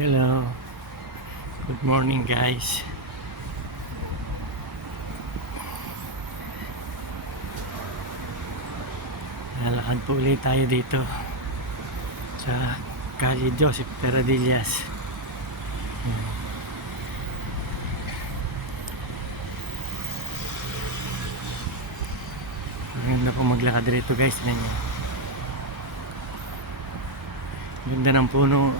Hello, good morning guys. Lalakad po ulit tayo dito sa Calle Joseph Terradillas. Maganda po maglakad dito guys. Ganda ng puno.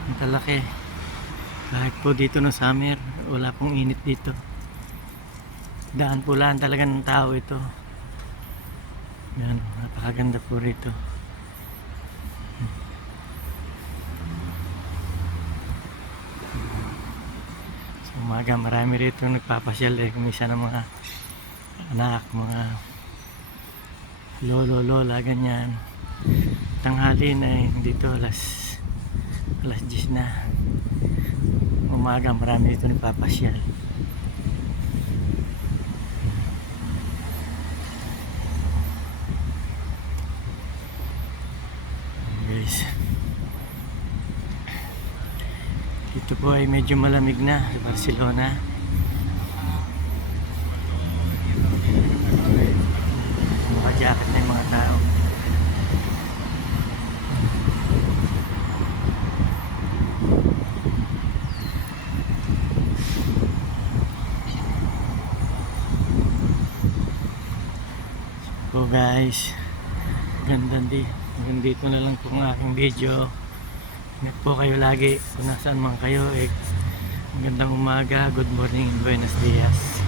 Ang talaki. Kahit po dito no summer, wala pong init dito. Daan po lang talaga ng tao ito. Yan, napakaganda po rito. Sa umaga marami rito nagpapasyal kumisa ng mga anak, mga lolo, lola, ganyan. Tanghali na dito alas 10 na. Umaga marami dito nagpapasyal. Guys, dito po ay medyo malamig na sa Barcelona. Naka-jacket na yung mga tao. So guys, hanggang dito na lang po ang aking video. Ingat po kayo lagi kung nasaan man kayo. Magandang umaga, good morning, buenos dias.